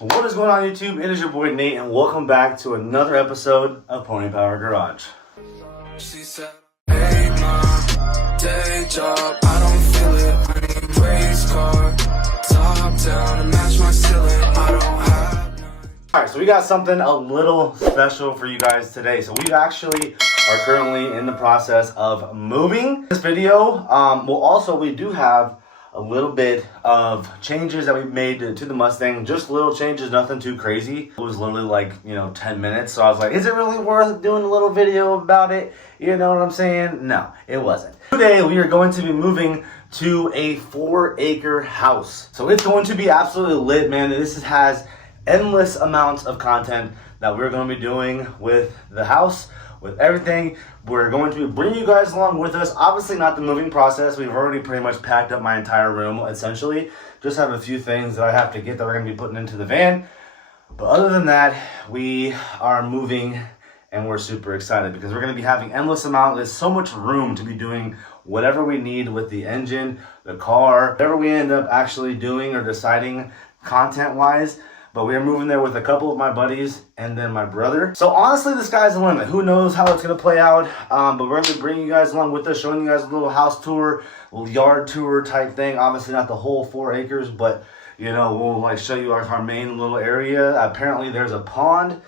What is going on YouTube? It is your boy Nate and welcome back to another episode of Pony Power Garage. She said, hey ma, day job, I don't feel it. I need race car, top down to match my ceiling. I don't have none. Alright, so we got something a little special for you guys today. So we actually are currently in the process of moving. This video, we do have a little bit of changes that we made to the Mustang. Just little changes, nothing too crazy. It was literally like, 10 minutes. So I was like, is it really worth doing a little video about it? You know what I'm saying? No, it wasn't. Today we are going to be moving to a 4-acre house. So it's going to be absolutely lit, man. This has endless amounts of content that we're going to be doing with the house, with everything. We're going to be bringing you guys along with us. Obviously not the moving process. We've already pretty much packed up my entire room, essentially. Just have a few things that I have to get that we're going to be putting into the van. But other than that, we are moving and we're super excited because we're going to be having endless amount. There's so much room to be doing whatever we need with the engine, the car, whatever we end up actually doing or deciding content-wise. But we are moving there with a couple of my buddies and then my brother. So honestly, the sky's the limit. Who knows how it's going to play out. But we're going to be bringing you guys along with us, showing you guys a little house tour, little yard tour type thing. Obviously not the whole 4 acres, but we'll like show you our main little area. Apparently there's a pond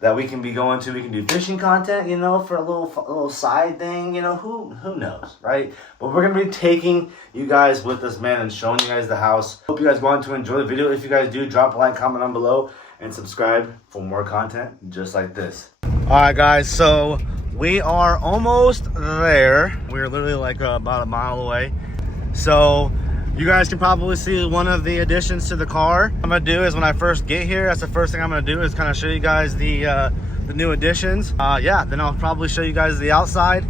that we can be going to. We can do fishing content, for a little side thing, who knows, right? But we're gonna be taking you guys with us, man, and showing you guys the house. Hope you guys want to enjoy the video. If you guys do, drop a like, comment down below, and subscribe for more content just like this. All right, guys, so we are almost there. We're literally like about a mile away. So you guys can probably see one of the additions to the car. What I'm gonna do is when I first get here, that's the first thing I'm gonna do is kind of show you guys the new additions. Then I'll probably show you guys the outside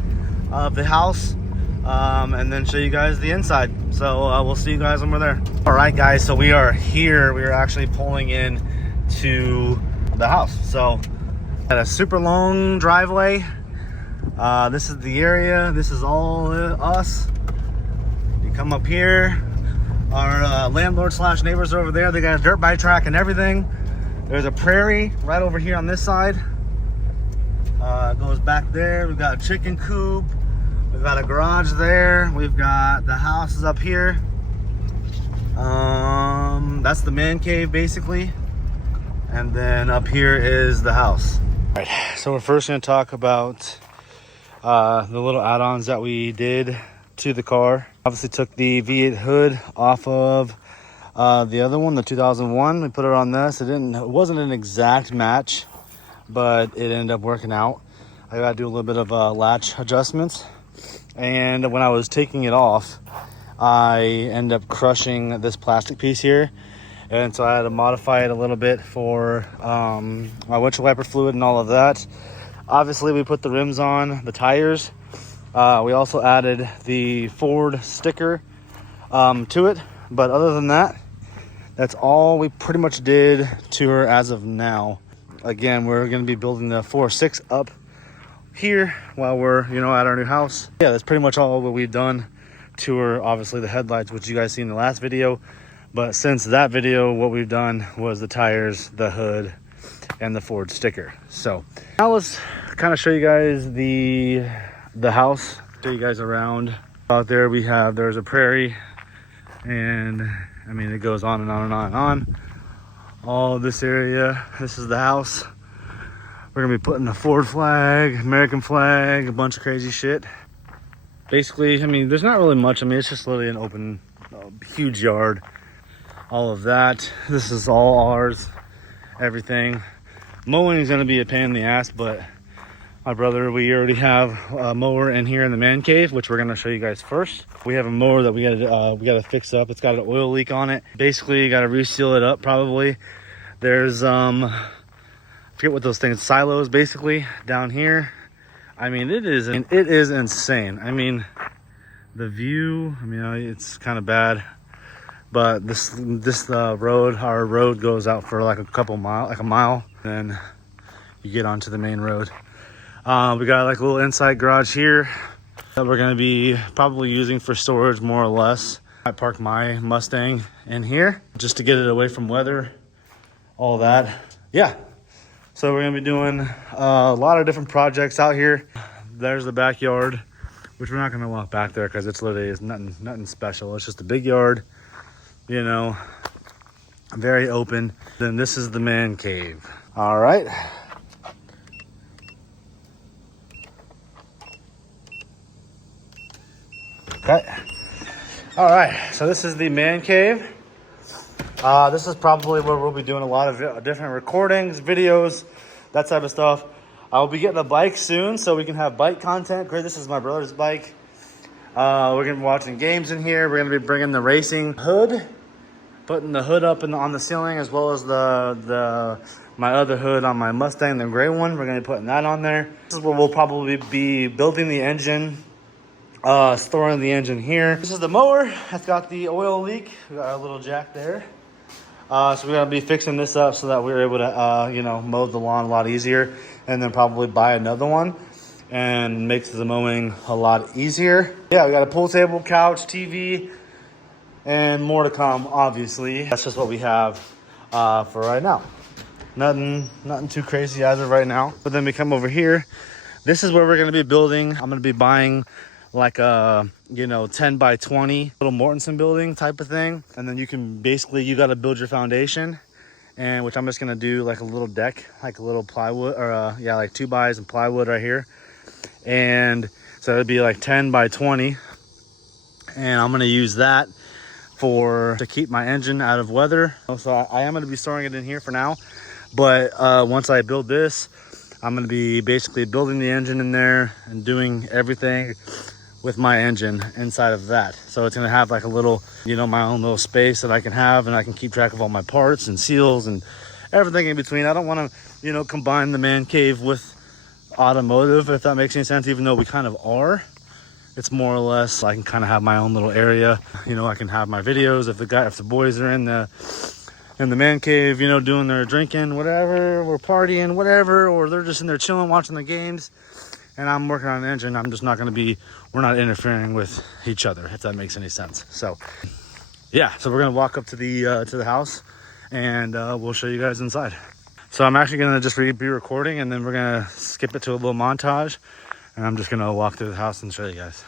of the house, and then show you guys the inside. So we'll see you guys when we're there. All right, guys, so we are here. We are actually pulling in to the house. So at a super long driveway. This is the area. This is all us. You come up here. Our landlord slash neighbors are over there. They got a dirt bike track and everything. There's a prairie right over here on this side. It goes back there. We've got a chicken coop. We've got a garage there. We've got the houses up here. That's the man cave basically. And then up here is the house. All right, so we're first going to talk about the little add-ons that we did to the car. Obviously took the V8 hood off of the other one, the 2001. We put it on this. It wasn't an exact match, but it ended up working out. I gotta do a little bit of latch adjustments, and when I was taking it off, I ended up crushing this plastic piece here, and so I had to modify it a little bit for my windshield wiper fluid and all of that. Obviously we put the rims on, the tires. We also added the Ford sticker to it, but other than that, that's all we pretty much did to her as of now. Again, we're going to be building the 4.6 up here while we're at our new house. Yeah, that's pretty much all what we've done to her. Obviously the headlights, which you guys seen in the last video, but since that video, what we've done was the tires, the hood, and the Ford sticker. So now let's kind of show you guys the house, show you guys around. Out there there's a prairie, and it goes on and on and on and on. All this area, this is the house. We're gonna be putting a Ford flag, American flag, a bunch of crazy shit. Basically, there's not really much. It's just literally an open, huge yard. All of that. This is all ours, everything. Mowing is gonna be a pain in the ass, but my brother, we already have a mower in here in the man cave, which we're gonna show you guys first. We have a mower that we gotta fix up. It's got an oil leak on it. Basically, you gotta reseal it up probably. There's I forget what those things, silos basically down here. It is insane. The view, it's kind of bad, but this road, our road goes out for like a mile, then you get onto the main road. We got like a little inside garage here that we're going to be probably using for storage more or less. I parked my Mustang in here just to get it away from weather. all that. Yeah. So we're gonna be doing a lot of different projects out here. There's the backyard, which we're not gonna walk back there because it's literally nothing special. It's just a big yard, you know, very open. Then this is the man cave. All right. Okay. All right. So this is the man cave. This is probably where we'll be doing a lot of different recordings, videos, that type of stuff. I'll be getting a bike soon so we can have bike content. Great. This is my brother's bike. We're going to be watching games in here. We're going to be bringing the racing hood, putting the hood up on the ceiling, as well as my other hood on my Mustang, the gray one. We're going to be putting that on there. This is where we'll probably be building the engine, storing the engine here. This is the mower. It's got the oil leak. We got our little jack there. So we're going to be fixing this up so that we're able to, mow the lawn a lot easier, and then probably buy another one, and makes the mowing a lot easier. Yeah, we got a pool table, couch, TV, and more to come, obviously. That's just what we have for right now. Nothing too crazy as of right now. But then we come over here. This is where we're going to be building. I'm going to be buying like a 10 by 20 little Mortensen building type of thing, and then you got to build your foundation, and which I'm just gonna do like a little deck, like a little plywood, or like 2x and plywood right here. And so it'd be like 10 by 20, and I'm gonna use that to keep my engine out of weather. So I am gonna be storing it in here for now, but once I build this, I'm gonna be basically building the engine in there and doing everything with my engine inside of that. So it's gonna have like a little, my own little space that I can have, and I can keep track of all my parts and seals and everything in between. I don't wanna, combine the man cave with automotive, if that makes any sense, even though we kind of are. It's more or less, I can kind of have my own little area. I can have my videos if the boys are in the man cave, doing their drinking, whatever, we're partying, whatever, or they're just in there chilling, watching the games, and I'm working on an engine. I'm just not going to be, we're not interfering with each other, if that makes any sense. So yeah, so we're going to walk up to the house, and we'll show you guys inside. So I'm actually going to just be recording, and then we're going to skip it to a little montage, and I'm just going to walk through the house and show you guys.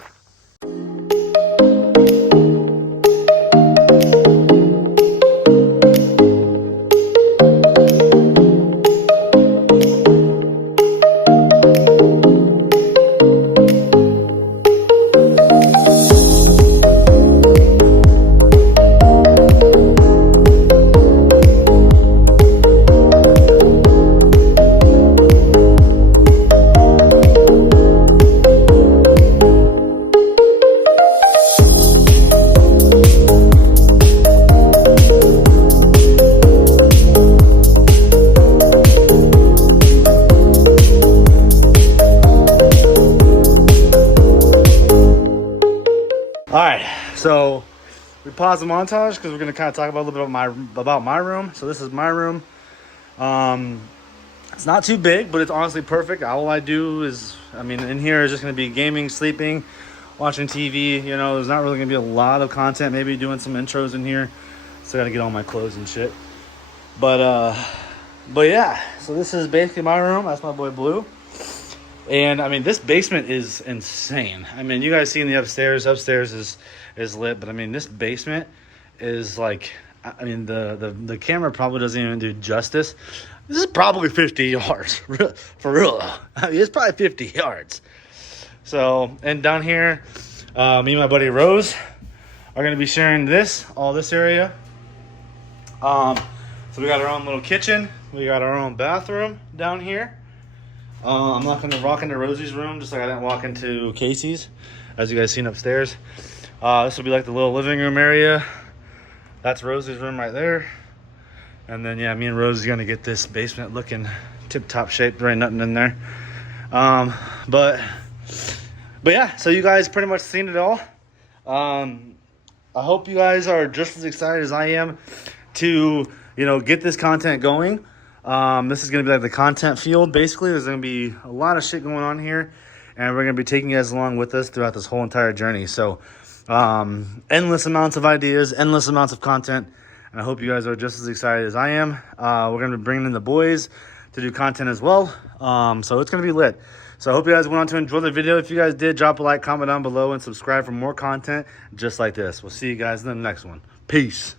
So we pause the montage because we're going to kind of talk about a little bit about my room. So this is my room. It's not too big, but it's honestly perfect. All I do is, in here is just going to be gaming, sleeping, watching TV. There's not really going to be a lot of content. Maybe doing some intros in here. Still got to get all my clothes and shit. But yeah. So this is basically my room. That's my boy Blue. And this basement is insane. You guys seen the upstairs. Upstairs is lit, but this basement is like, the camera probably doesn't even do justice. This is probably 50 yards, for real. It's probably 50 yards. So, and down here, me and my buddy Rose are gonna be sharing all this area. So we got our own little kitchen. We got our own bathroom down here. I'm not gonna walk into Rosie's room, just like I didn't walk into Casey's, as you guys seen upstairs. This will be like the little living room area. That's Rosie's room right there. And then, yeah, me and Rosie's gonna get this basement looking tip-top shape. There ain't nothing in there. But yeah, so you guys pretty much seen it all. I hope you guys are just as excited as I am to, get this content going. This is going to be like the content field, basically. There's going to be a lot of shit going on here, and we're going to be taking you guys along with us throughout this whole entire journey. So, endless amounts of ideas, endless amounts of content, and I hope you guys are just as excited as I am. We're gonna be bringing in the boys to do content as well, so it's gonna be lit. So I hope you guys went on to enjoy the video. If you guys did, drop a like, comment down below, and subscribe for more content just like this. We'll see you guys in the next one. Peace.